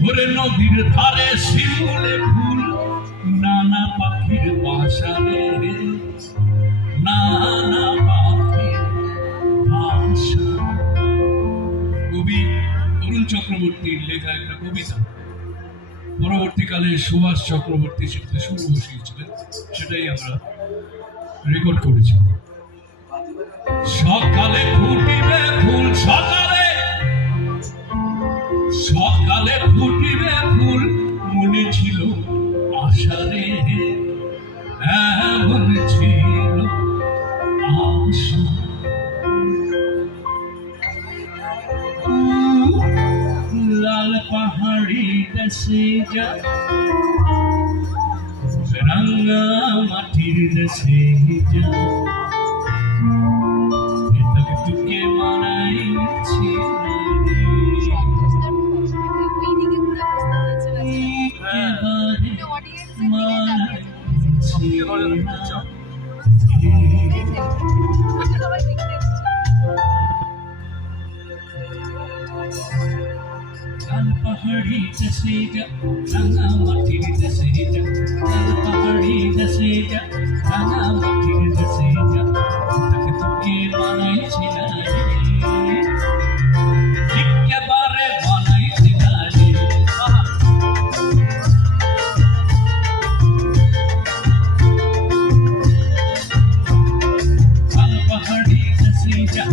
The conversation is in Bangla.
ওরে নদীর ধারে শিমুলে ফুল, নানা পাখির বাসা রে, নানা পাখির বাসা। কবি তরুণ চক্রবর্তীর লেখা একটা কবিতা, পরবর্তীকালে সুভাষ চক্রবর্তী সেটাতে সুর বসিয়েছিলেন, সেটাই আমরা রেকর্ড করেছি। সকালে ফুটিবে ফুল, সকালে সকালে ফুটিবে ফুল, মনে ছিল আশারে, এমন ছিল আশা। লাল পাহাড়ি দেশে যা, রাঙা মাটির দেশে যা, তোকে মানাইছি লাল পাহাড়ি দেশে যা, রাঙা মাটির দেশে যা, লাল পাহাড়ি দেশে যা, রাঙা মাটির দেশে যা, তোকে মানাইছি না একেবারে মানাইছি না রে। লাল পাহাড়ি দেশে যা,